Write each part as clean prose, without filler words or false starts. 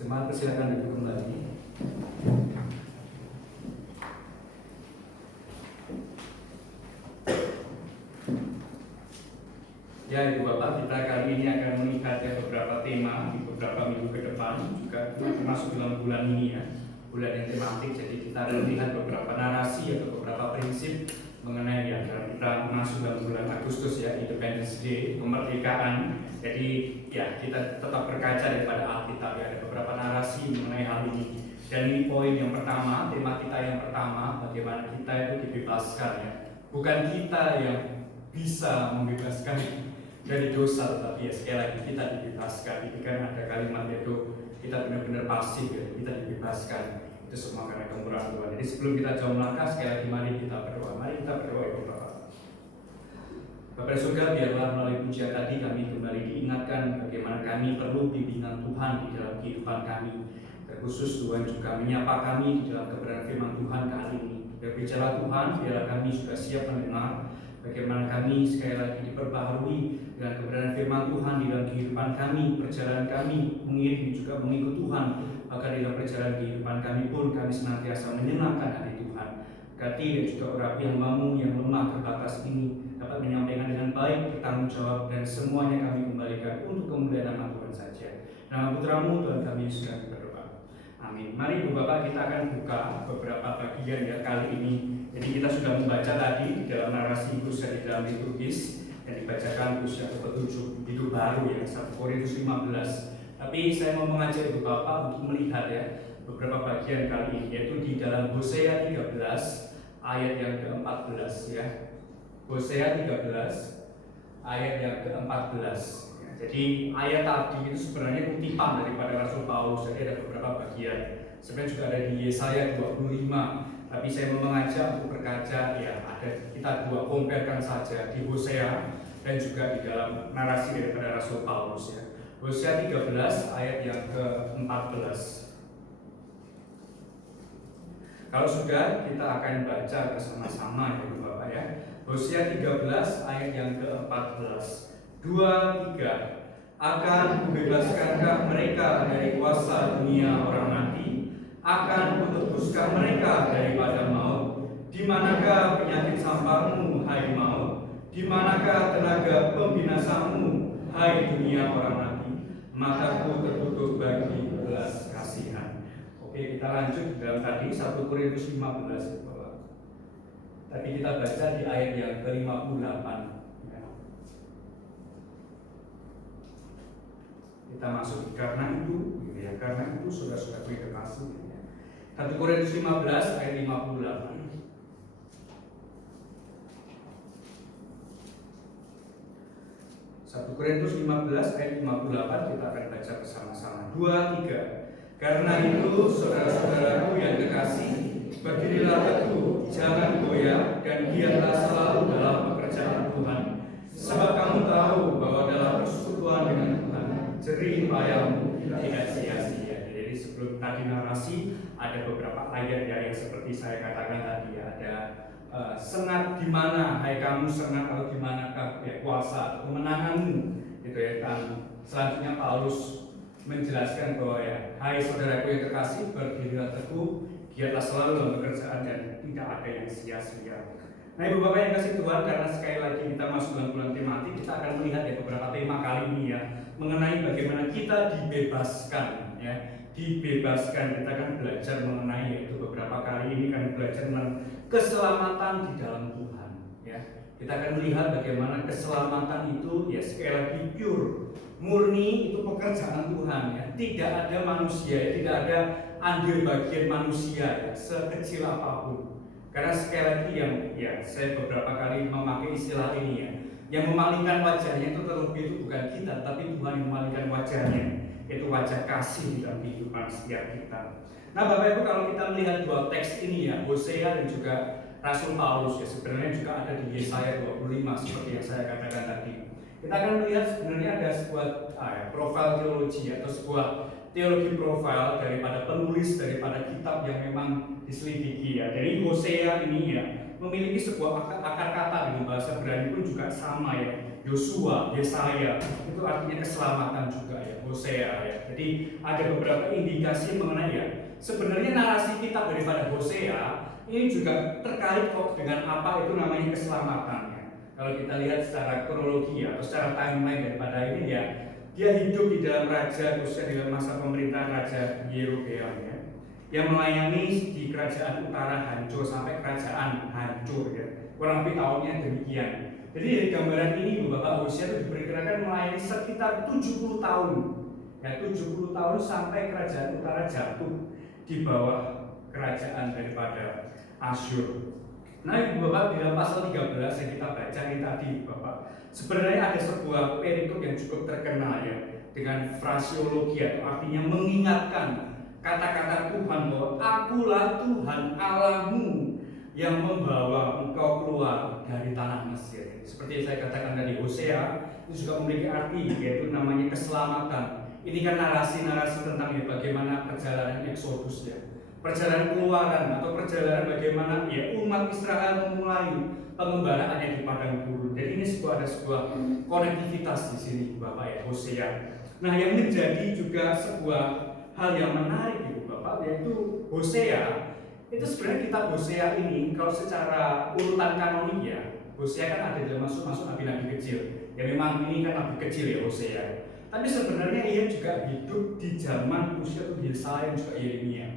Jemaat persilakan duduk kembali. Ya Ibu Bapak, kita kali ini akan melihat beberapa tema di beberapa minggu ke depan, juga termasuk dalam bulan ini ya, bulan yang tematik. Jadi kita akan melihat beberapa narasi atau beberapa prinsip mengenai ya, kita masuk dalam bulan Agustus ya, Independence Day, kemerdekaan. Jadi ya kita tetap berkaca daripada Alkitab ya, ada beberapa narasi mengenai hal ini. Dan ini poin yang pertama, tema kita yang pertama, bagaimana kita itu dibebaskan ya. Bukan kita yang bisa membebaskan dari dosa, tetapi ya sekali lagi kita dibebaskan. Ini kan ada kalimat yaitu kita benar-benar pasif ya, kita dibebaskan. Itu semua karena kemurahan Tuhan. Jadi sebelum kita jauh melangkah, sekali lagi mari kita berdoa. Mari kita berdoa Ibu Bapak. Bapak di surga, biarlah melalui pujian tadi kami kembali diingatkan bagaimana kami perlu bimbingan Tuhan di dalam kehidupan kami. Terkhusus Tuhan juga menyapa kami di dalam kebenaran firman Tuhan kali ini. Berbicara Tuhan, biarlah kami juga siap mendengar bagaimana kami sekali lagi diperbaharui dengan kebenaran firman Tuhan di dalam kehidupan kami, perjalanan kami mengiring juga mengikut Tuhan. Maka di dalam perjalanan kehidupan kami pun kami senantiasa menyenangkan hati Tuhan. Berkati dan juga urapi hamba-Mu yang lemah terbatas ini dapat menyampaikan dengan baik, bertanggung jawab, dan semuanya kami kembalikan untuk kemuliaan nama Tuhan saja. Nama Putra-Mu Tuhan kami sudah berdoa. Amin. Mari Ibu Bapak, kita akan buka beberapa bagian ya kali ini. Jadi kita sudah membaca tadi di dalam narasi khususnya di dalam liturgis yang dibacakan khusus yang ke-7 itu baru ya, 1 Korintus 15. Tapi saya mau mengajak Ibu Bapak untuk melihat ya beberapa bagian kali ini, yaitu di dalam Hosea 13 ayat yang ke-14 ya. Hosea 13 ayat yang ke-14. Jadi ayat tadi itu sebenarnya kutipan daripada Rasul Paulus, jadi ada beberapa bagian. Sebenarnya juga ada di Yesaya 25. Tapi saya mau mengajak untuk berkaca ya, ada kita dua comparekan saja di Hosea dan juga di dalam narasi daripada Rasul Paulus ya. Hosea 13 ayat yang ke-14. Kalau sudah, kita akan baca bersama-sama ya Bapak ya. Hosea 13 ayat yang ke-14. 2, 3. Akan kubebaskanKah mereka dari kuasa dunia orang mati? Akan kutebuskan mereka daripada maut? Di manakah penyakit sampahmu, hai maut? Di manakah tenaga pembinasamu, hai dunia orang mati? Mataku tertutup bagi belas kasihan. Oke, kita lanjut dalam tadi 1 Korintus 15. Tadi kita baca di ayat yang ke-58. Kita masuk karena itu saudara-saudara kekasih. 1 Korintus 15 ayat 58. 1 Korintus 15 ayat 58 kita akan baca bersama-sama. 2, 3. Karena itu saudara-saudaraku yang kekasih, berdirilah teguh, jangan goyah, dan giatlah selalu dalam pekerjaan Tuhan. Sebab kamu tahu bahwa dalam persekutuan dengan Tuhan, jerih payahmu tidak sia-sia. Jadi sebelum tadi narasi ada beberapa ayat ya yang seperti saya katakan tadi ya, ada sengat di mana hai kamu sengat, atau di manakah ya kuasa atau kemenanganmu gitu ya. Dan selanjutnya Paulus menjelaskan bahwa ya hai saudaraku yang kekasih, berdirilah teguh, giatlah selalu dalam pekerjaan dan tidak ada yang sia-sia. Nah Ibu Bapak yang kasih Tuhan, karena sekali lagi kita masuk dalam bulan tematik, kita akan melihat ya beberapa tema kali ini ya mengenai bagaimana kita dibebaskan ya. Dibebaskan, kita akan belajar mengenai yaitu beberapa kali ini kan belajar tentang keselamatan di dalam Tuhan ya. Kita akan melihat bagaimana keselamatan itu ya sekali lagi pure, murni, itu pekerjaan Tuhan ya. Tidak ada manusia, tidak ada andil bagian manusia ya, sekecil apapun. Karena sekali lagi yang ya saya beberapa kali memakai istilah ini ya, yang memalingkan wajahnya itu terlebih itu bukan kita, tapi Tuhan yang memalingkan wajahnya, itu wajah kasih dalam kehidupan setiap kita. Nah Bapak Ibu, kalau kita melihat dua teks ini ya, Hosea dan juga Rasul Paulus ya, sebenarnya juga ada di Yesaya 25 seperti yang saya katakan tadi. Kita akan melihat sebenarnya ada sebuah profil teologi atau sebuah teologi profil daripada penulis daripada kitab yang memang diselidiki ya. Jadi Hosea ini ya memiliki sebuah akar kata dengan bahasa Ibrani pun juga sama ya, Yosua, Yesaya, itu artinya keselamatan juga ya, Hosea ya. Jadi ada beberapa indikasi mengenai ya, sebenarnya narasi kitab daripada Hosea ini juga terkait kok dengan apa itu namanya keselamatan ya. Kalau kita lihat secara kronologi atau secara timeline daripada ini ya, dia hidup di dalam raja, khususnya di dalam masa pemerintahan Raja Yerobeam ya, yang melayani di kerajaan utara hancur sampai kerajaan hancur ya. Kurang lebih tahunnya demikian. Jadi dari gambaran ini Bapak Hosea itu diperkirakan melayani sekitar 70 tahun. Ya, 70 tahun sampai kerajaan utara jatuh di bawah kerajaan daripada Asyur. Nah, Ibu Bapak, di dalam pasal 13 yang kita baca ini tadi Bapak, sebenarnya ada sebuah perikop yang cukup terkenal ya, dengan fraseologi atau artinya mengingatkan kata-kata Tuhan bahwa akulah Tuhan Allahmu yang membawa engkau keluar dari tanah Mesir. Seperti yang saya katakan tadi, Hosea itu juga memiliki arti yaitu namanya keselamatan. Ini kan narasi-narasi tentang ya, bagaimana perjalanan Exodus ya, perjalanan keluaran atau perjalanan bagaimana ya umat Israel memulai pengembalaannya di padang gurun. Jadi ini ada sebuah konektivitas di sini Bapak ya, Hosea. Nah, yang menjadi juga sebuah hal yang menarik Ibu Bapak yaitu Hosea. Itu sebenarnya kitab Hosea ini kalau secara urutan kanonik ya, Hosea kan ada dalam masuk nabi-nabi kecil. Ya memang ini kan nabi kecil ya Hosea. Tapi sebenarnya ia juga hidup di zaman usia itu Yesaya dan juga Yeremia.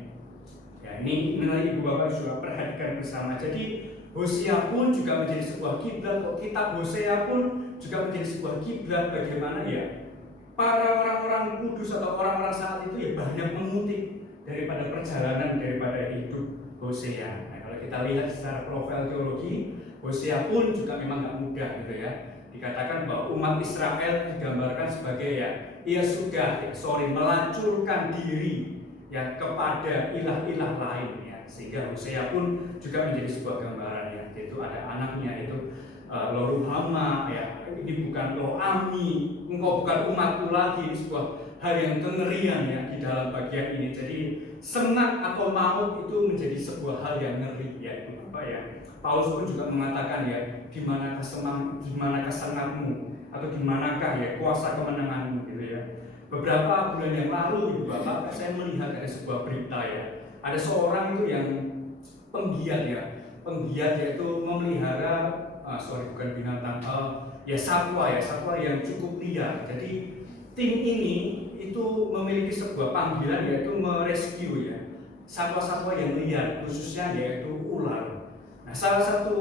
Ya ini nilai Ibu Bapak juga perhatikan bersama. Jadi Hosea pun juga menjadi sebuah kiblat. Kitab Hosea pun juga menjadi sebuah kiblat bagaimana ya para orang-orang kudus atau orang-orang saat itu ya banyak mengutip daripada perjalanan daripada hidup Hosea. Nah, kalau kita lihat secara profil teologi, Hosea pun juga memang nggak mudah gitu ya. Dikatakan bahwa umat Israel digambarkan sebagai ya, ia sudah melacurkan diri ya kepada ilah-ilah lain ya, sehingga Hosea pun juga menjadi sebuah gambaran ya, yaitu ada anaknya itu Loruhama ya, ini bukan Lo-ami, engkau bukan umatku lagi, sebuah hal yang kengerian ya di dalam bagian ini. Jadi sengat atau maut itu menjadi sebuah hal yang ngeri ya, Bapak ya. Paulus pun juga mengatakan ya, di manakah sengatmu atau di manakah ya kuasa kemenanganmu gitu ya. Beberapa bulan yang lalu Ibu Bapak, saya melihat ada sebuah berita ya. Ada seorang itu yang penggiat yaitu memelihara bukan binatang ya satwa yang cukup liar. Jadi tim ini itu memiliki sebuah panggilan yaitu merescue ya satwa-satwa yang liar, khususnya yaitu ular. Nah, salah satu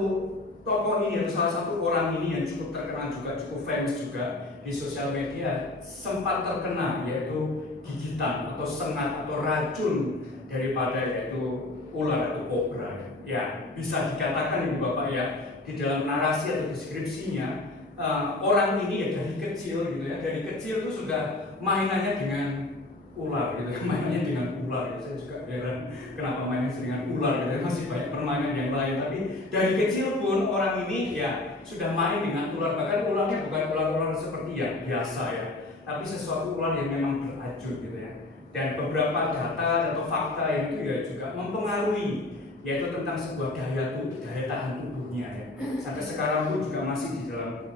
tokoh ini atau salah satu orang ini yang cukup terkenal juga, cukup famous juga di sosial media, sempat terkena yaitu gigitan atau sengat atau racun daripada yaitu ular atau kobra. Ya, bisa dikatakan Ibu Bapak ya, di dalam narasi atau deskripsinya orang ini ya dari kecil gitu ya, dari kecil itu sudah mainannya dengan ular gitu, mainannya dengan ular. Saya juga heran kenapa mainnya dengan ular gitu, masih banyak permainan yang lain. Tapi dari kecil pun orang ini ya sudah main dengan ular, bahkan ularnya bukan ular-ular seperti yang biasa ya, tapi sesuatu ular yang memang beracun gitu ya. Dan beberapa data atau fakta yang itu ya juga mempengaruhi, yaitu tentang sebuah daya tahan tubuhnya ya. Sampai sekarang pun juga masih di dalam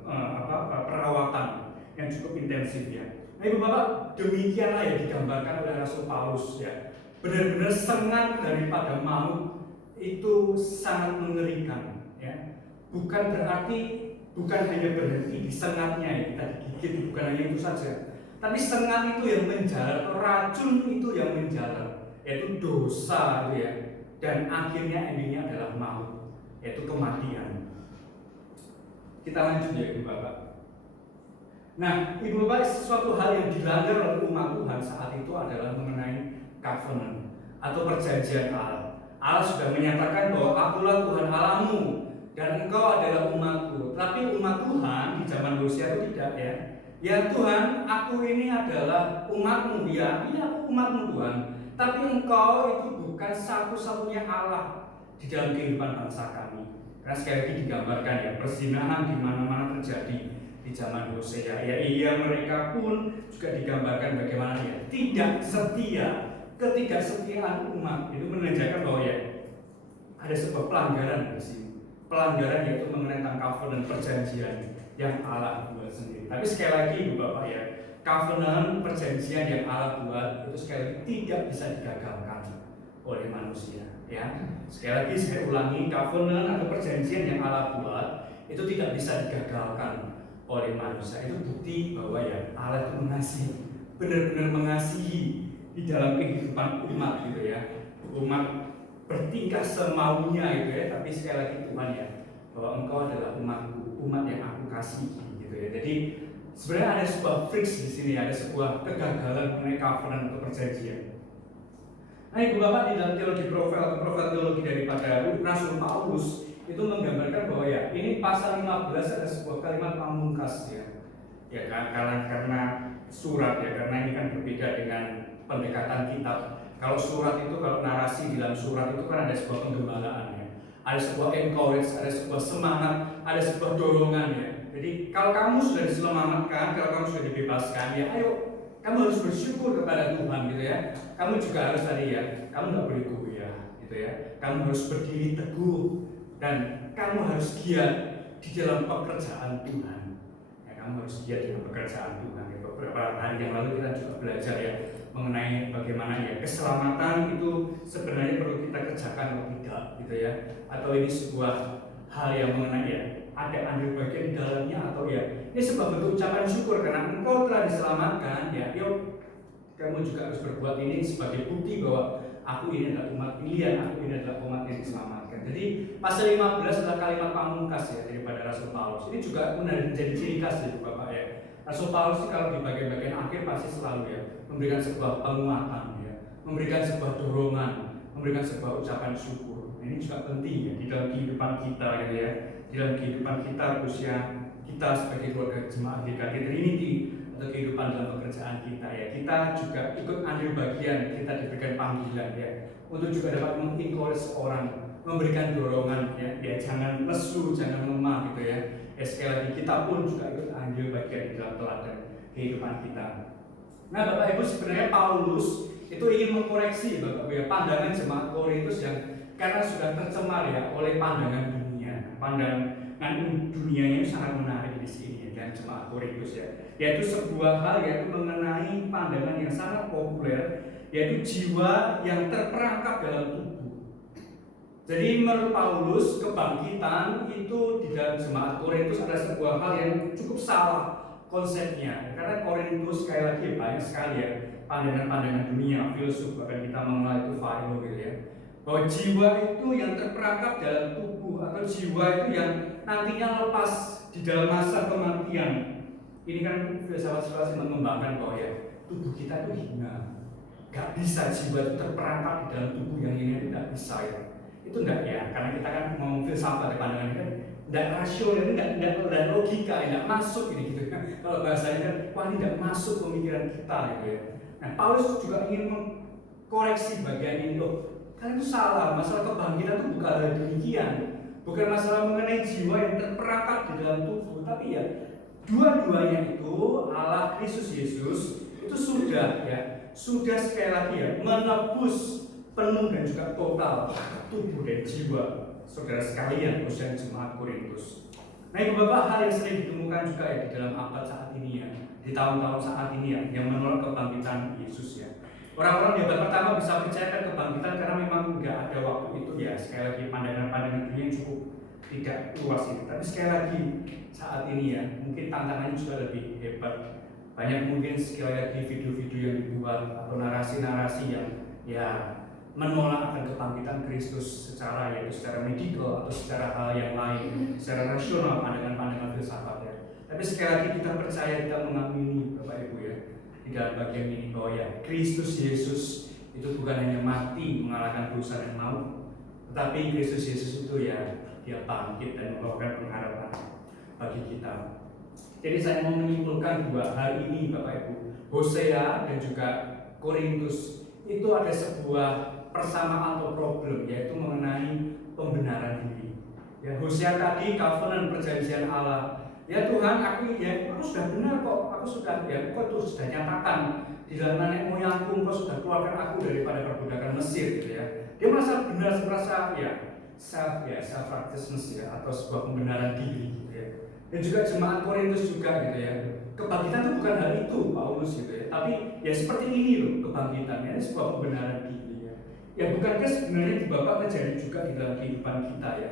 perawatan yang cukup intensif ya. Nah Ibu Bapak, demikianlah yang digambarkan oleh Rasul Paulus ya. Benar-benar sengat daripada maut itu sangat mengerikan ya. Bukan hanya berhenti di sengatnya ya, kita digigit, bukan hanya itu saja. Tapi sengat itu yang menjalar, racun itu yang menjalar, yaitu dosa itu ya. Dan akhirnya endingnya adalah maut, yaitu kematian. Kita lanjut ya Ibu Bapak. Nah, Ibu Bapak, sesuatu hal yang dilanggar oleh umat Tuhan saat itu adalah mengenai covenant atau perjanjian Allah. Allah sudah menyatakan bahwa akulah Tuhan Allahmu dan engkau adalah umatku. Tapi umat Tuhan di zaman Hosea itu tidak ya. Ya Tuhan, aku ini adalah umatmu ya. Ini aku umatmu Tuhan. Tapi engkau itu bukan satu-satunya Allah di dalam kehidupan bangsa kami. Karena sekali lagi digambarkan ya, perzinahan di mana-mana terjadi di zaman Hosea. Ya iya, mereka pun juga digambarkan bagaimana ya tidak setia, ketidaksetiaan umat itu menandakan bahwa ya ada sebuah pelanggaran di sini. Pelanggaran yaitu mengenai tentang covenant perjanjian. yang Allah buat sendiri. Tapi sekali lagi Ibu Bapak ya, covenant perjanjian yang Allah buat itu sekali lagi tidak bisa digagalkan oleh manusia. Ya, sekali lagi saya ulangi, covenant atau perjanjian yang Allah buat itu tidak bisa digagalkan oleh manusia. Itu bukti bahwa ya Allah itu mengasihi, benar-benar mengasihi di dalam kehidupan umat gitu ya. Umat bertingkah semaunya gitu ya, tapi sekali lagi Tuhan ya, bahwa engkau adalah umatku, umat yang aku kasihi gitu ya. Jadi sebenarnya ada sebuah friks di sini, ada sebuah kegagalan mengenai covenant atau perjanjian. Nah Ibu Bapak, di dalam teologi profil teologi daripada Rasul Paulus itu menggambarkan bahwa ya ini pasal 15 ada sebuah kalimat pamungkas ya kan, karena surat ya, karena ini kan berbeda dengan pendekatan kitab. Kalau surat itu, kalau narasi di dalam surat itu kan ada sebuah penggembalaan ya, ada sebuah encourage, ada sebuah semangat, ada sebuah dorongan ya. Jadi kalau kamu sudah diselamatkan, kalau kamu sudah dibebaskan ya ayo, kamu harus bersyukur kepada Tuhan gitu ya. Kamu juga harus tadi ya, kamu nggak boleh goyah gitu ya. Kamu harus berdiri teguh dan kamu harus giat di dalam pekerjaan Tuhan. Ya, kamu harus giat dalam pekerjaan Tuhan. Ya, beberapa hari yang lalu kita juga belajar ya mengenai bagaimana ya keselamatan itu sebenarnya perlu kita kerjakan atau tidak gitu ya. Atau ini sebuah hal yang mengenai ya ada andil bagian di dalamnya atau ya ini sebuah bentuk ucapan syukur karena engkau telah diselamatkan ya. Yuk kamu juga harus berbuat ini sebagai bukti bahwa aku ini adalah umat pilihan, aku ini adalah umat yang diselamatkan. Jadi pasal 15 adalah kalimat pamungkas ya daripada Rasul Paulus. Ini juga menjadi ciri khas ya Bapak ya. Rasul Paulus kalau di bagian-bagian akhir pasti selalu ya memberikan sebuah penguatan ya, memberikan sebuah dorongan, memberikan sebuah ucapan syukur. Ini juga penting ya di dalam kehidupan kita gitu ya, di dalam kehidupan kita khususnya kita sebagai keluarga jemaat GKI Trinity atau kehidupan dalam pekerjaan kita ya, kita juga ikut ambil bagian, kita diberikan panggilan ya untuk juga dapat mengencourage orang, memberikan dorongan ya jangan lesu, jangan lemah gitu ya. Sekali lagi kita pun juga ikut ambil bagian di dalam teladan kehidupan kita. Nah Bapak Ibu, sebenarnya Paulus itu ingin mengkoreksi Bapak Ibu ya pandangan jemaat Korintus yang karena sudah tercemar ya oleh pandangan dunia. Pandangan dunianya sangat menarik di sini ya, dan jemaat Korintus ya, yaitu sebuah hal yaitu mengenai pandangan yang sangat populer, yaitu jiwa yang terperangkap dalam tubuh. Jadi menurut Paulus kebangkitan itu di dalam jemaat Korintus ada sebuah hal yang cukup salah konsepnya, karena Korintus sekali lagi banyak sekali ya pandangan-pandangan dunia, filsuf, bahkan kita mengenal itu Philo gitu ya, bahwa jiwa itu yang terperangkap dalam tubuh atau jiwa itu yang nantinya lepas di dalam masa kematian. Ini kan filsafat mengembangkan bahwa ya tubuh kita itu hina, gak bisa jiwa itu terperangkap di dalam tubuh yang ini, tidak bisa ya. Itu enggak ya, karena kita kan ngomong filsafat pandangan ini kan enggak rasional, enggak logika, enggak masuk ini gitu kan. Kalau bahasanya kan, wah ini enggak masuk pemikiran kita gitu ya. Nah Paulus juga ingin mengkoreksi bagian ini loh. Karena itu salah, masalah kebangkitan itu bukan hal demikian. Bukan masalah mengenai jiwa yang terperangkap di dalam tubuh, tapi ya dua-duanya itu Allah Kristus Yesus itu sudah ya, sudah sekali lagi ya menebus penuh dan juga total tubuh dan jiwa saudara sekalian khususnya jemaat Korintus. Nah Ibu Bapak, hal yang sering ditemukan juga ya di dalam abad saat ini ya, di tahun-tahun saat ini ya, yang menolak kebangkitan Yesus ya. Orang-orang di abad pertama bisa percayakan kebangkitan karena memang nggak ada waktu itu ya. Sekali lagi pandangan-pandangan dunia cukup tidak luas ini. Tapi sekali lagi saat ini ya, mungkin tantangannya juga lebih hebat. Banyak mungkin sekali lagi video-video yang dibuat atau narasi-narasi yang ya menolak akan kebangkitan Kristus secara medikal atau secara hal yang lain, secara rasional, pandangan-pandangan filsafat ya. Tapi sekali lagi kita percaya, kita mengamini Bapak Ibu ya di dalam bagian ini bahwa ya Kristus Yesus itu bukan hanya mati mengalahkan dosa dan maut, tetapi Kristus Yesus itu ya dia bangkit dan membawakan pengharapan bagi kita. Jadi saya mau menyimpulkan dua hal ini Bapak Ibu, Hosea dan juga Korintus itu ada sebuah persamaan atau problem, yaitu mengenai pembenaran diri. Ya Hosea tadi covenant perjanjian Allah. Ya Tuhan, aku sudah benar kok, aku sudah kau tuh sudah nyatakan di dalam nenek moyangku kau sudah keluarkan aku daripada perbudakan Mesir gitu ya. Dia merasa benar, merasa self righteousness ya, atau sebuah pembenaran diri gitu ya. Dan juga jemaat Korintus juga gitu ya. Kebangkitan itu bukan hal itu Paulus gitu ya. Tapi ya seperti ini loh kebangkitan, ya sebuah kebenaran diri ya. Ya bukankah sebenarnya di Bapak terjadi juga di dalam kehidupan kita ya,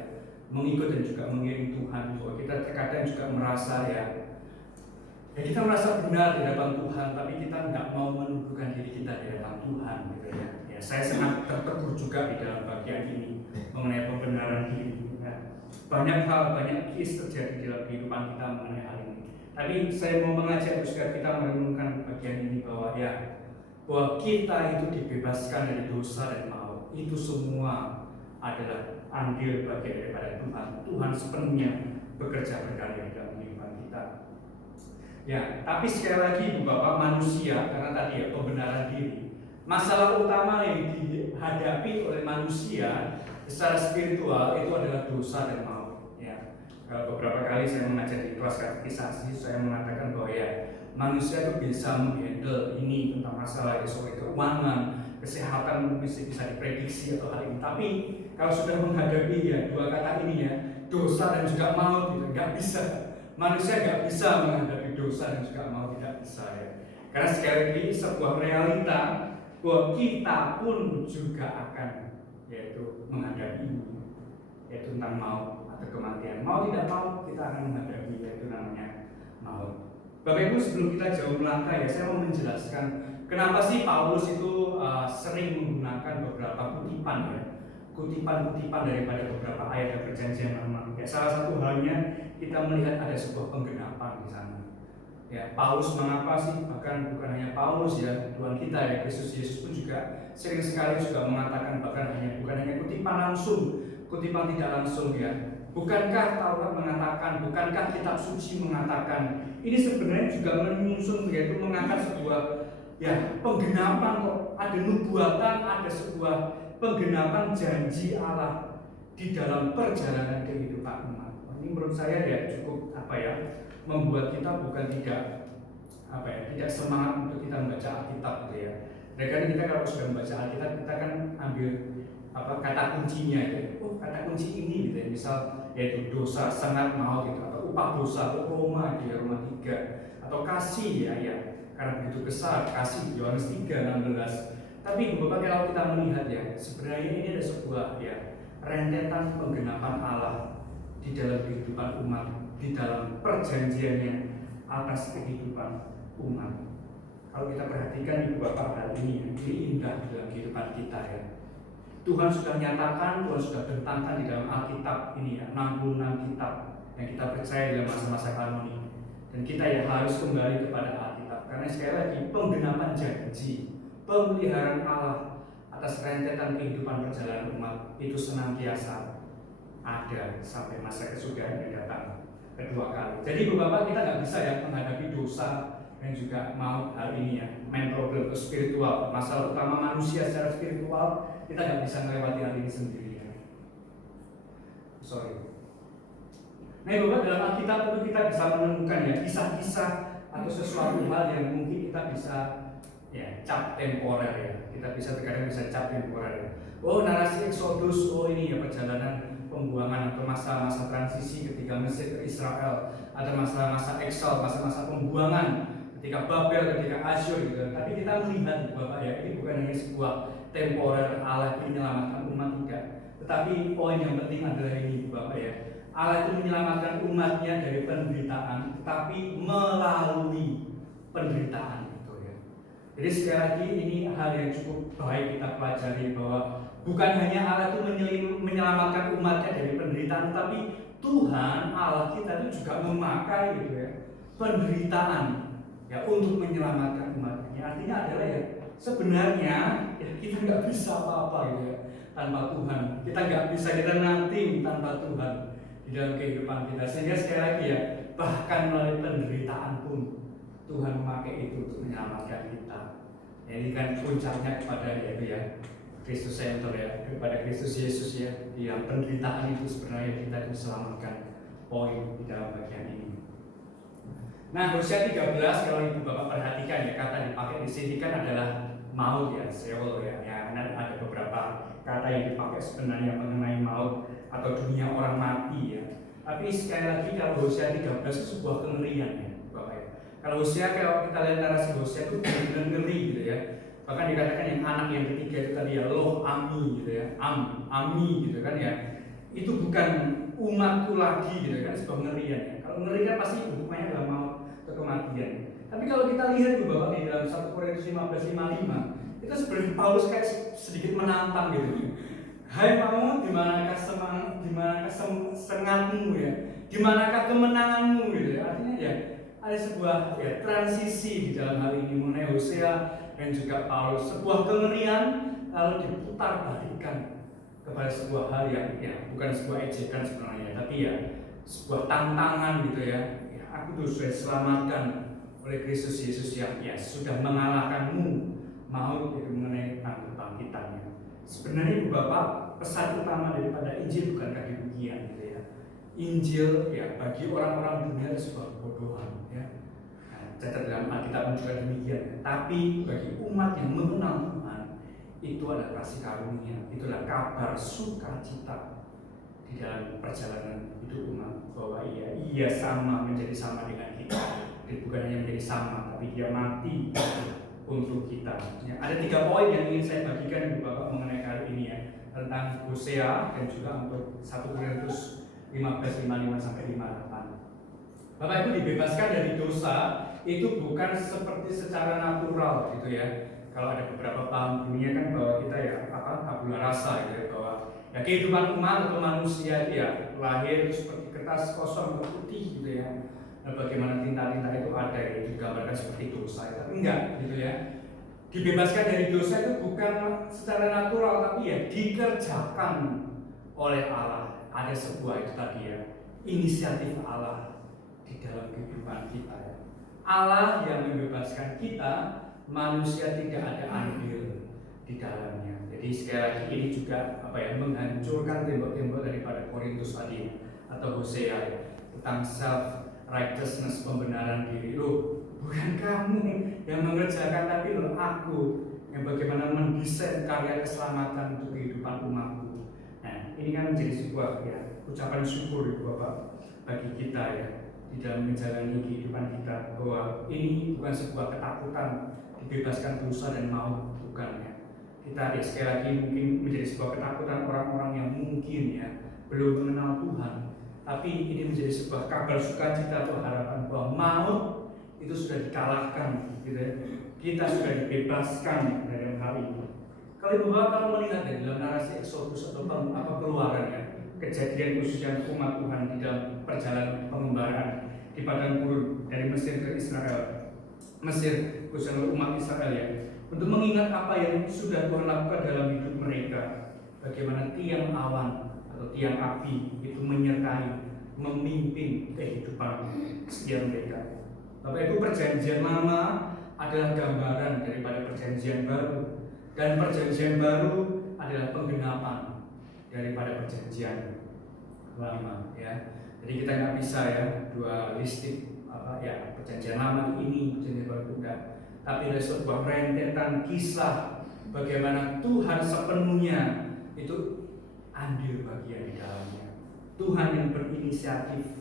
mengikut dan juga mengiring Tuhan, bahwa kita terkadang juga merasa ya kita merasa benar di hadapan Tuhan, tapi kita nggak mau menundukkan diri kita di hadapan Tuhan gitu ya. Ya saya sangat tertegur juga di dalam bagian ini mengenai pembenaran diri. Banyak hal, banyak kisah terjadi di dalam kehidupan kita mengenai hal ini. Tapi saya mau mengajak supaya kita merenungkan bagian ini bahwa kita itu dibebaskan dari dosa dan maut. Itu semua adalah andil bagian daripada Tuhan. Tuhan sepenuhnya bekerja berkarya di dalam kehidupan kita. Ya, tapi sekali lagi Ibu Bapak, manusia, karena tadi ya pembenaran diri, masalah utama yang dihadapi oleh manusia secara spiritual itu adalah dosa dan maut. Beberapa kali saya mengajar di kelas katekisasi, saya mengatakan bahwa manusia itu bisa menghandle ini tentang masalah soal keuangan, kesehatan bisa diprediksi atau hal ini. Tapi kalau sudah menghadapi dua kata ini dosa dan juga maut, gitu, nggak bisa. Manusia nggak bisa menghadapi dosa dan juga maut, tidak bisa ya. Karena sekali lagi sebuah realita bahwa kita pun juga akan menghadapi ini, yaitu tentang maut. Kematian, mau tidak mau kita akan menghadapi, yaitu namanya maut. Bapak Ibu, sebelum kita jauh melangkah saya mau menjelaskan kenapa sih Paulus itu sering menggunakan beberapa kutipan daripada beberapa ayat perjanjian lama. Salah satu halnya kita melihat ada sebuah penggenapan di sana. Paulus mengapa sih? Bahkan bukan hanya Paulus Tuhan kita Kristus Yesus pun juga sering sekali juga mengatakan bukan hanya kutipan langsung, kutipan tidak langsung Bukankah Taurat mengatakan, bukankah kitab suci mengatakan, ini sebenarnya juga menyusun yaitu mengangkat sebuah penggenapan kok, ada nubuatan, ada sebuah penggenapan janji Allah di dalam perjalanan kehidupan umat. Ini menurut saya cukup membuat kita bukan tidak semangat untuk kita membaca Alkitab Karena kita kalau sudah membaca Alkitab kita kan ambil kata kuncinya kata kunci ini misal yaitu dosa sangat maut atau upah dosa atau Roma Roma 3 atau kasih karena begitu besar kasih Yohanes 3:16. Tapi Bapak kalau kita melihat sebenarnya ini ada sebuah rentetan penggenapan Allah di dalam kehidupan umat, di dalam perjanjiannya atas kehidupan umat. Kalau kita perhatikan Ibu Bapak hal ini indah dalam kehidupan kita Tuhan sudah nyatakan, Tuhan sudah bentangkan di dalam Alkitab ini 66 kitab yang kita percaya dalam masa-masa kanoni. Dan kita harus kembali kepada Alkitab karena sekali lagi penggenapan janji, pemeliharaan Allah atas rentetan kehidupan perjalanan umat itu senantiasa ada sampai masa kesudahan yang datang kedua kali. Jadi Bapak kita nggak bisa menghadapi dosa dan juga maut hal ini main problem spiritual, masalah utama manusia secara spiritual kita nggak bisa melewati hal ini sendiri Nah Bapak dalam Alkitab itu kita bisa menemukan kisah-kisah atau sesuatu hal yang mungkin kita bisa cap temporer kita terkadang bisa cap temporer narasi Exodus, ini perjalanan pembuangan atau masa-masa transisi ketika Mesir ke Israel, ada masa-masa eksal, masa-masa pembuangan ketika Babel, ketika Asyur Tapi kita melihat Bapak ini bukan hanya sebuah temporer Allah menyelamatkan umat tidak. Tetapi poin yang penting adalah ini Bapak Allah itu menyelamatkan umatnya dari penderitaan, tetapi melalui penderitaan itu Jadi sekali lagi ini hal yang cukup baik kita pelajari bahwa bukan hanya Allah itu menyelamatkan umatnya dari penderitaan, tapi Tuhan Allah kita itu juga memakai penderitaan untuk menyelamatkan umatnya. Artinya adalah sebenarnya kita nggak bisa apa-apa tanpa Tuhan. Kita nggak bisa, kita nanti tanpa Tuhan di dalam kehidupan kita. Sehingga sekali lagi bahkan melalui penderitaan pun Tuhan memakai itu untuk menyelamatkan kita. Ini kan puncaknya kepada Kristus Center kepada Kristus Yesus di yang penderitaan itu sebenarnya kita diselamatkan poin di dalam bagian ini. Nah, Hosea 13 kalau Ibu Bapak perhatikan kata dipakai di sini kan adalah maut Sheol ada beberapa kata yang dipakai sebenarnya mengenai maut atau dunia orang mati Tapi sekali lagi kalau Hosea 13 itu sebuah kengerian ya Bapak ya. Kalau Hosea, kalau kita lihat narasi Hosea itu benar-benar ngeri gitu ya. Bahkan dikatakan yang anak yang ketiga itu tadi ya, loh ami gitu ya, ami gitu kan ya. Itu bukan umatku lagi gitu kan, sebuah ngerian ya. Kalau ngeri kan pasti hukumannya adalah maut atau kematian. Tapi kalau kita lihat tuh Bapak di dalam 1 Korintus 15:55 itu sebenarnya Paulus kayak sedikit menantang gitu. Hai maut, dimanakah sengatmu ya? Dimanakah kemenanganmu gitu ya? Artinya ya ada sebuah ya transisi di dalam hal ini mengenai Hosea dan juga Paulus, sebuah kengerian lalu diputar balikan kepada sebuah hal yang ya bukan sebuah ejekan sebenarnya, tapi ya sebuah tantangan gitu ya. Ya aku tuh sudah diselamatkan oleh Kristus Yesus yang ya sudah mengalahkanmu maut itu mengenai tentang kebangkitannya. Sebenarnya Ibu Bapak, pesan utama daripada Injil bukankah demikian gitu ya. Injil ya bagi orang-orang dunia itu sebuah kebodohan ya. Nah, catat dalam Alkitab juga demikian ya. Tapi bagi umat yang mengenal Tuhan itu adalah kasih karunia, itulah kabar sukacita di dalam perjalanan hidup umat, bahwa ia sama menjadi sama dengan kita. Dan bukan hanya menjadi sama, tapi dia mati untuk kita. Ya, ada 3 poin yang ingin saya bagikan Ibu Bapak mengenai hal ini ya, tentang Hosea dan juga untuk 1 Korintus 15:55-58. Bapak Ibu dibebaskan dari dosa itu bukan seperti secara natural gitu ya. Kalau ada beberapa paham dunia kan bahwa kita ya tabula rasa gitu ya, bahwa ya kehidupan umat atau manusia itu ya lahir seperti kertas kosong atau putih gitu ya. Nah, bagaimana tinta-tinta itu ada ya, digambarkan seperti dosa, tapi enggak gitu ya. Dibebaskan dari dosa itu bukan secara natural, tapi ya dikerjakan oleh Allah. Ada sebuah itu tadi ya, inisiatif Allah di dalam kehidupan kita ya. Allah yang membebaskan kita, manusia tidak ada andil di dalamnya. Jadi sekali lagi ini juga menghancurkan tembok-tembok daripada Korintus tadi atau Hosea tentang self righteousness, pembenaran diri. Loh, bukan kamu yang mengerjakan, tapi loh aku yang bagaimana mendesain karya keselamatan untuk kehidupan umatku. Nah, ini kan menjadi sebuah ya ucapan syukur Ibu Bapak bagi kita ya di dalam menjalani kehidupan kita, bahwa ini bukan sebuah ketakutan dibebaskan dosa dan maut, bukan ya. Kita ya sekali lagi mungkin menjadi sebuah ketakutan orang-orang yang mungkin ya belum mengenal Tuhan. Tapi ini menjadi sebuah kabar sukacita atau harapan bahwa maut itu sudah dikalahkan, gitu ya. Kita sudah dibebaskan dari hal ini. Kalau Ibu Bapak melihat dari dalam narasi Exodus atau Keluaran ya, kejadian khususnya umat Tuhan di dalam perjalanan pengembaraan di padang gurun dari Mesir ke Israel, Mesir khususnya umat Israel ya, untuk mengingat apa yang sudah Tuhan lakukan dalam hidup mereka, bagaimana tiang awan atau tiang api itu menyertai, memimpin kehidupan setiap mereka. Bapak Ibu, perjanjian lama adalah gambaran daripada perjanjian baru, dan perjanjian baru adalah penggenapan daripada perjanjian lama ya. Jadi kita nggak bisa ya dualistik perjanjian lama ini, perjanjian baru enggak. Tapi ada sebuah rentetan kisah bagaimana Tuhan sepenuhnya itu andil bagian di dalamnya. Tuhan yang berinisiatif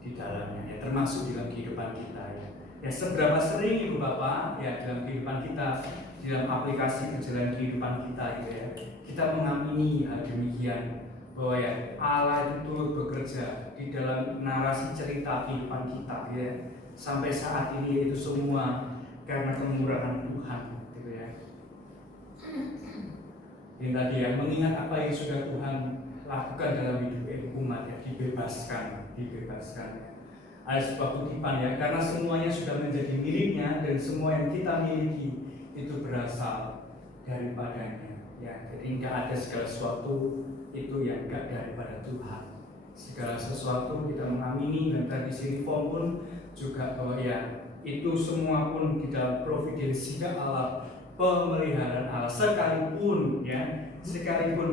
di dalamnya ya, termasuk dalam kehidupan kita ya. Ya seberapa sering Ibu Bapak ya dalam kehidupan kita, dalam aplikasi perjalanan kehidupan kita gitu ya, kita mengamini hal demikian, bahwa ya Allah itu turut bekerja di dalam narasi cerita kehidupan kita ya. Sampai saat ini itu semua karena kemurahan Tuhan gitu ya. Yang tadi ya, mengingat apa yang sudah Tuhan lakukan dalam hidup umat ya, dibebaskan ya. Ada sebuah kutipan ya, karena semuanya sudah menjadi miliknya dan semua yang kita miliki itu berasal daripadanya ya. Jadi nggak ada segala sesuatu itu yang nggak daripada Tuhan. Segala sesuatu kita mengamini, dan tradisi reform pun juga bahwa ya itu semua pun di dalam providensi Allah, pemeliharaan Allah. Sekalipun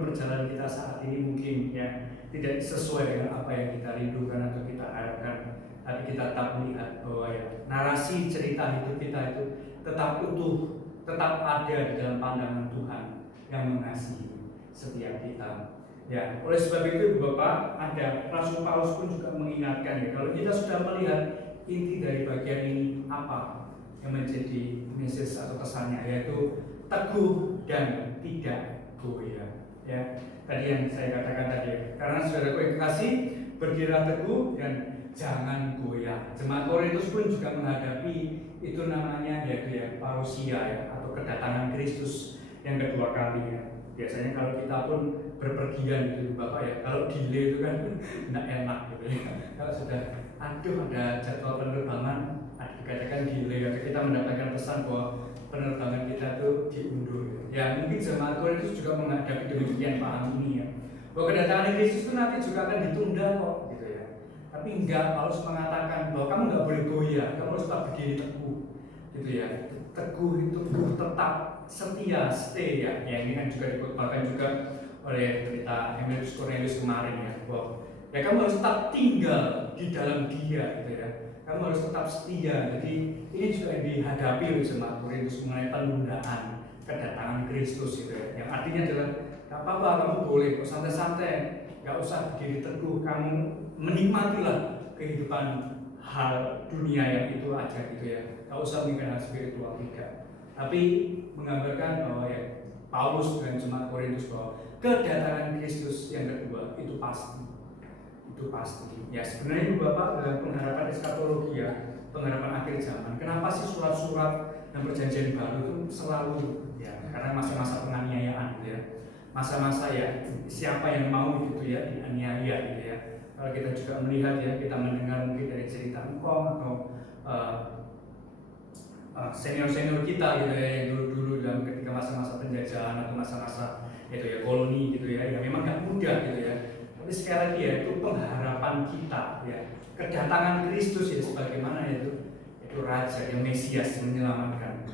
perjalanan kita saat ini mungkin ya tidak sesuai dengan apa yang kita rindukan atau kita harapkan, tapi kita tetap melihat bahwa ya narasi cerita hidup kita itu tetap utuh, tetap ada di dalam pandangan Tuhan yang mengasihi setiap kita. Ya, oleh sebab itu Bapak, ada Rasul Paulus pun juga mengingatkan ya, kalau kita sudah melihat inti dari bagian ini apa yang menjadi message atau pesannya, yaitu teguh dan tidak goyah. Ya, tadi yang saya katakan tadi, karena saudaraku yang kekasih, berdirilah teguh dan jangan goyah. Jemaat Korintus pun juga menghadapi itu namanya yaitu ya parousia ya, atau kedatangan Kristus yang kedua kali ya. Biasanya kalau kita pun berpergian gitu Bapak ya, kalau delay itu kan tidak enak gitu ya. Kalau sudah ada jadwal penerbangan, dikatakan delay, atau kita mendapatkan pesan bahwa penerbangan kita itu diundur gitu. Ya mungkin jemaat Korintus juga menghadapi demikian paham ini ya, bahwa kedatangan Kristus itu nanti juga akan ditunda kok gitu ya. Tapi enggak, Paulus mengatakan bahwa kamu nggak boleh goyah, kamu harus tetap berdiri teguh gitu ya. Teguh itu tetap setia, stay ya. Ya ini kan juga dikutbahkan juga oleh berita Emilius Cornelius kemarin ya, bahwa ya kamu harus tetap tinggal di dalam Dia gitu ya. Kamu harus tetap setia. Jadi ini juga dihadapi oleh jemaat Korintus mengenai penundaan kedatangan Kristus gitu ya. Yang artinya adalah gak apa-apa, kamu boleh kok santai-santai, gak usah berdiri teguh, kamu menikmatilah kehidupan hal dunia yang itu aja gitu ya. Gak usah mikir hal spiritual, tidak. Tapi menggambarkan bahwa ya Paulus dan jemaat Korintus bahwa kedatangan Kristus yang kedua itu pasti. Itu pasti. Ya sebenarnya Bapak dalam pengharapan eskatologi ya, pengharapan akhir zaman. Kenapa sih surat-surat dan perjanjian baru itu selalu ya, karena masa-masa penganiayaan gitu ya. Masa-masa ya siapa yang mau gitu ya dianiaya gitu ya. Kalau kita juga melihat ya, kita mendengar mungkin dari cerita engkong atau senior-senior kita gitu ya, yang dulu-dulu dalam ketika masa-masa penjajahan atau masa-masa itu ya koloni gitu ya, ya memang gak mudah gitu ya. Tapi sekali lagi ya, itu pengharapan kita ya, kedatangan Kristus ya sebagaimana itu Raja yang Mesias menyelamatkan,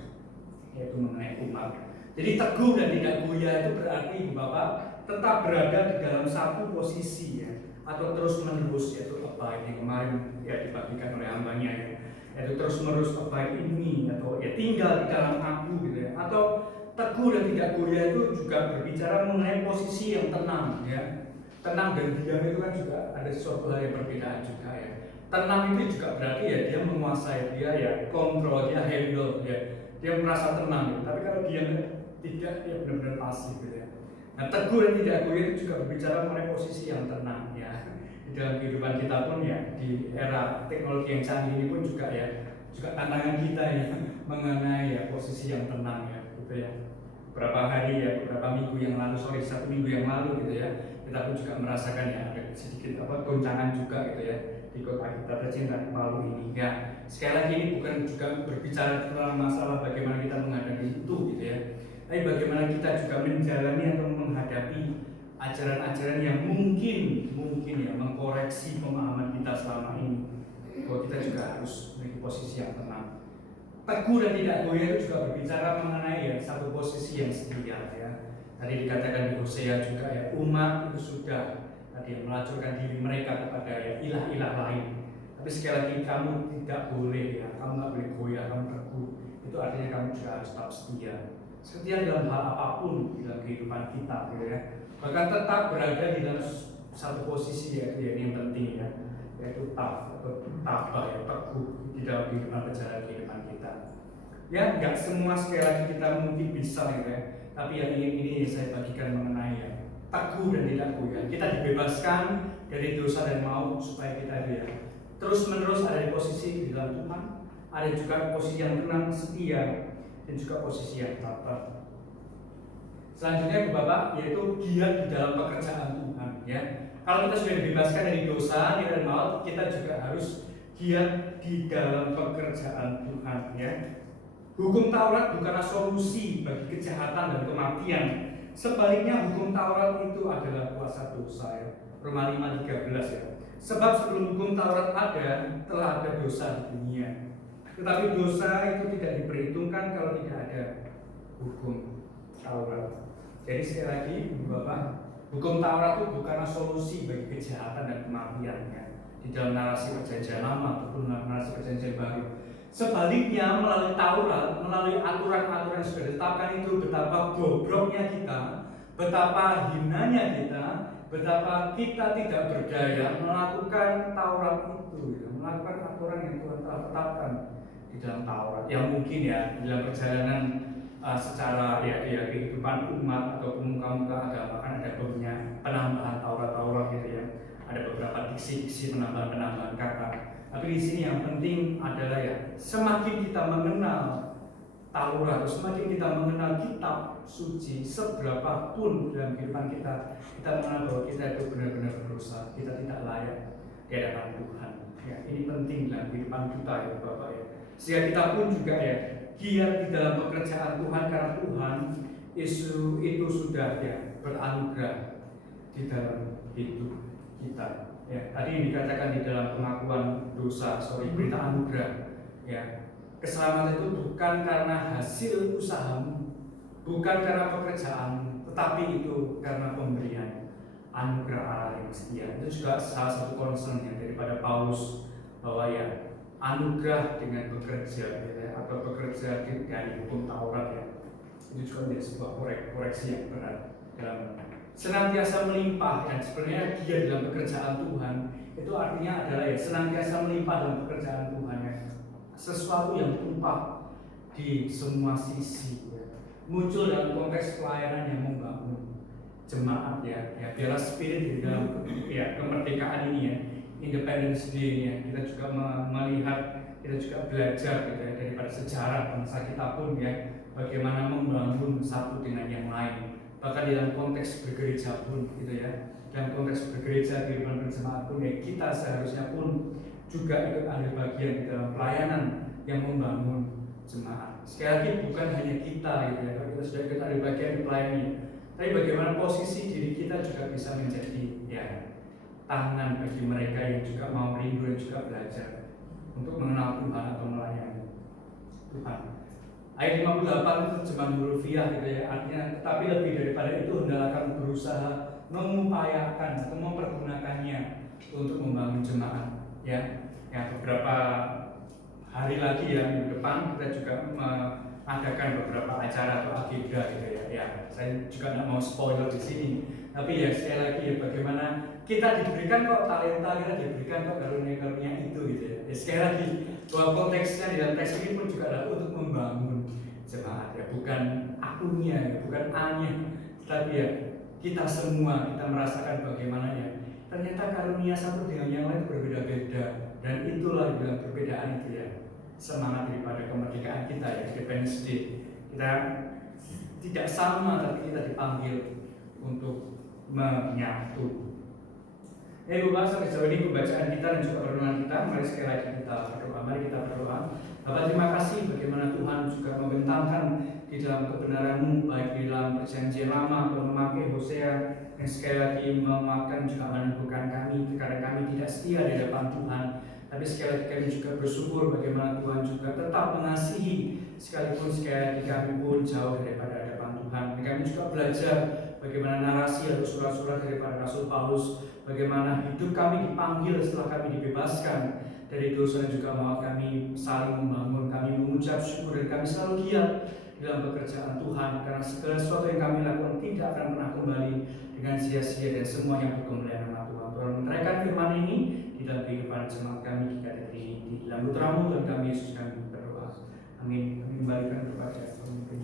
yaitu mengenai umat. Jadi teguh dan tidak goyah itu berarti Bapak tetap berada di dalam satu posisi ya, atau terus menerus, yaitu abide yang kemarin ya dibagikan oleh hambanya ya, yaitu terus menerus abide ini, atau ya tinggal di dalam aku gitu ya. Atau teguh dan tidak goyah itu juga berbicara mengenai posisi yang tenang ya. Tenang dan diam itu kan juga ada sesuatu hal yang berbeda juga ya. Tenang itu juga berarti ya dia menguasai, dia ya kontrol, dia handle ya, dia merasa tenang ya. Tapi kalau diam tidak, dia benar-benar pasif gitu ya. Nah teguh dan tidak goyah itu juga berbicara mengenai posisi yang tenang ya. Di dalam kehidupan kita pun ya, di era teknologi yang canggih ini pun juga ya, juga tantangan kita ya mengenai ya posisi yang tenang ya gitu ya. Beberapa hari ya, beberapa minggu yang lalu, satu minggu yang lalu gitu ya, kita pun juga merasakan ya ada sedikit goncangan juga gitu ya di kota kita tercinta di Palu ini ya. Sekali lagi ini bukan juga berbicara tentang masalah bagaimana kita menghadapi itu gitu ya, tapi bagaimana kita juga menjalani atau menghadapi ajaran-ajaran yang mungkin ya mengkoreksi pemahaman kita selama ini, bahwa kita juga harus memiliki posisi yang tenang. Teguh dan tidak goyah itu juga berbicara mengenai ya satu posisi yang setia ya. Tadi dikatakan di Hosea juga ya, umat itu sudah tadi melacurkan diri mereka kepada ya ilah-ilah lain. Tapi sekali lagi kamu tidak boleh ya, kamu nggak boleh goyah, kamu teguh. Itu artinya kamu juga harus tetap setia. Setia dalam hal apapun di dalam kehidupan kita gitu ya. Bahkan tetap berada di dalam satu posisi yaitu yang penting ya, yaitu tabah ya, teguh di dalam kehidupan perjalanan kehidupan kita. Ya, nggak semua sekali lagi kita mungkin bisa gitu ya. Tapi yang ini saya bagikan mengenai ya teguh dan tidak goyah. Kita dibebaskan dari dosa dan maut supaya kita ya terus menerus ada di posisi di dalam Tuhan. Ada juga posisi yang tenang, setia, dan juga posisi yang tabah. Selanjutnya Bapak, yaitu giat di dalam pekerjaan Tuhan ya. Kalau kita sudah dibebaskan dari dosa dan maut, kita juga harus giat di dalam pekerjaan Tuhan ya. Hukum Taurat bukanlah solusi bagi kejahatan dan kematian. Sebaliknya hukum Taurat itu adalah kuasa dosa ya. Roma 5:13 ya. Sebab sebelum hukum Taurat ada, telah ada dosa di dunia. Tetapi dosa itu tidak diperhitungkan kalau tidak ada hukum Taurat. Jadi sekali lagi Bapak, hukum Taurat itu bukanlah solusi bagi kejahatan dan kematian ya. Di dalam narasi perjanjian lama ataupun narasi perjanjian baru. Sebaliknya melalui Taurat, melalui aturan-aturan yang sudah ditetapkan itu, betapa bobroknya kita, betapa hinanya kita, betapa kita tidak berdaya melakukan Taurat itu, ya, melakukan aturan yang Tuhan telah tetapkan di dalam Taurat. Yang mungkin ya dalam perjalanan secara ya kehidupan umat atau pemuka-pemuka agama kan ada penambahan Taurat gitu ya, ada beberapa diksi-diksi penambahan kata. Tapi di sini yang penting adalah ya semakin kita mengenal Taurat, atau semakin kita mengenal kitab suci, seberapa pun dalam kehidupan kita mengenal bahwa kita itu benar-benar berdosa, kita tidak layak di hadapan Tuhan. Ya, ini penting dalam kehidupan kita ya Bapak ya. Sehingga kita pun juga ya giat di dalam pekerjaan Tuhan, karena Tuhan itu sudah ya beranugerah di dalam hidup kita. Ya, tadi dikatakan di dalam pengakuan dosa, berita anugerah. Ya, keselamatan itu bukan karena hasil usahamu, bukan karena pekerjaanmu, tetapi itu karena pemberian anugerah Allah yang setia. Itu juga salah satu concern ya daripada Paulus, bahwa ya anugerah dengan bekerja ya, atau bekerja dari hukum Taurat ya, itu juga menjadi sebuah koreksi yang berat dalam senantiasa melimpah. Dan sebenarnya dia dalam pekerjaan Tuhan itu artinya adalah ya senantiasa melimpah dalam pekerjaan Tuhan ya, sesuatu yang tumpah di semua sisi ya. Muncul dalam konteks pelayanan yang membangun jemaat ya biarlah spirit di dalam ya kemerdekaan ini ya, Independence Day ini ya, kita juga melihat, kita juga belajar gitu ya daripada sejarah bangsa kita pun ya, bagaimana membangun satu dengan yang lain. Bahkan dalam konteks bergereja pun gitu ya, dalam konteks bergereja di depan berjemaat pun ya, kita seharusnya pun juga ikut ambil bagian di dalam pelayanan yang membangun jemaat. Sekali lagi bukan hanya kita gitu ya, kalau kita sudah ikut ambil bagian di pelayanan, tapi bagaimana posisi diri kita juga bisa menjadi ya tangan bagi mereka yang juga mau rindu dan juga belajar untuk mengenal Tuhan atau melayani Tuhan. Ayat 58 itu terjemahan Hurufiah gitu ya, artinya tetapi lebih daripada itu hendaklah kamu berusaha mengupayakan atau mempergunakannya untuk membangun jemaat ya. Beberapa hari lagi ya minggu depan kita juga mengadakan beberapa acara atau agenda gitu ya. Saya juga tidak mau spoiler di sini, tapi ya sekali lagi ya bagaimana kita diberikan kok talenta, kita diberikan kok karunia-karunia itu gitu ya. Sekali lagi bahwa konteksnya di dalam teks ini pun juga adalah untuk membangun jemaat ya, bukan akunya ya, bukan A-nya, tapi ya kita semua kita merasakan bagaimana ya ternyata karunia satu dengan yang lain berbeda-beda, dan itulah dalam perbedaan itu ya semangat daripada kemerdekaan kita ya, Independence Day. Kita tidak sama, tapi kita dipanggil untuk menyatu. Bapak, sampai sejauh ini pembacaan kita dan juga perenungan kita. Mari sekali lagi kita berdoa. Mari kita berdoa. Bapak, terima kasih bagaimana Tuhan juga membentangkan di dalam kebenaran-Mu, baik di dalam perjanjian lama atau memakai Hosea, yang sekali lagi menguatkan juga meneguhkan kami, karena kami tidak setia di hadapan Tuhan. Tapi sekali lagi kami juga bersyukur bagaimana Tuhan juga tetap mengasihi, sekalipun sekali lagi kami pun jauh daripada hadapan Tuhan. Dan kami juga belajar bagaimana narasi atau surat-surat daripada Rasul Paulus, bagaimana hidup kami dipanggil setelah kami dibebaskan dari dosa dan juga maut, kami saling membangun, kami mengucap syukur, dan kami selalu giat dalam pekerjaan Tuhan, karena segala sesuatu yang kami lakukan tidak akan pernah kembali dengan sia-sia, dan semua yang berkemuliaan nama Tuhan. Tuhan menerangkan firman ini di dalam kehidupan jemaat kami kita di dalam putra-Mu dan kami Yesus kami berdoa. Amin. Kami kembalikan kepada pemimpin.